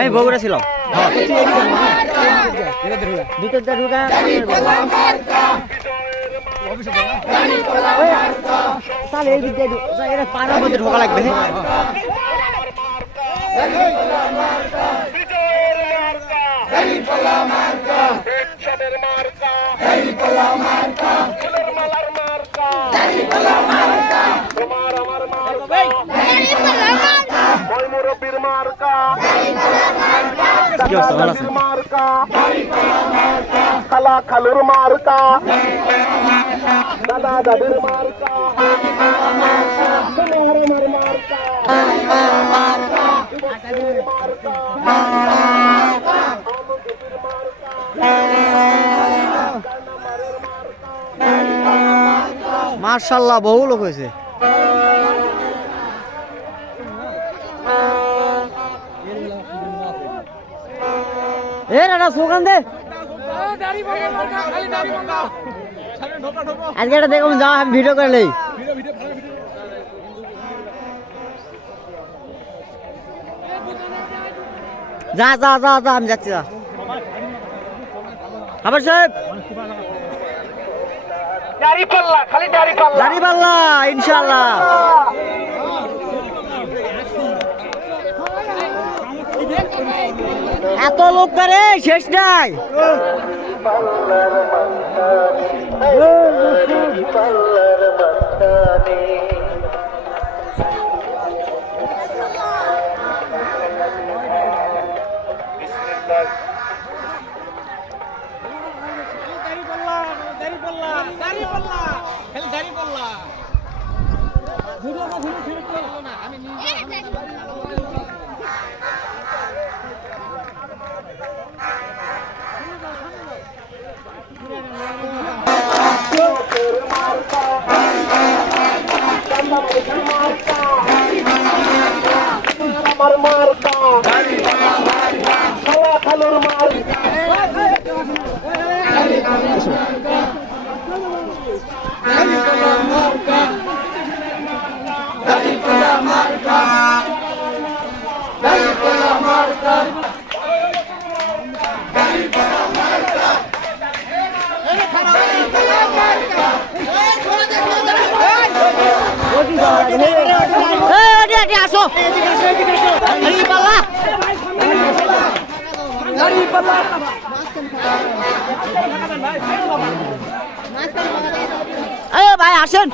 আমি বগুড়া ছিলাম ভিতরটা ঢুকা তাহলে এই দিক দিয়ে পাড়ার মধ্যে ঢোকা লাগবে খালা খালুর মার্কা দাদা দাদির মার্কা মাশাআল্লাহ বহু লোক হয়েছে এ দাদা সোগান দে আজকে এটা দেখুন যাও আমি ভিডিও করে নেই যা যা যা যা আমি যাচ্ছি যা খাবার সাহেব দাড়িপাল্লা ইনশাআল্লাহ এত লোক করে শেষ নাই আমার মার্কা খালা খালুর মার্কা আসো ভাই আসেন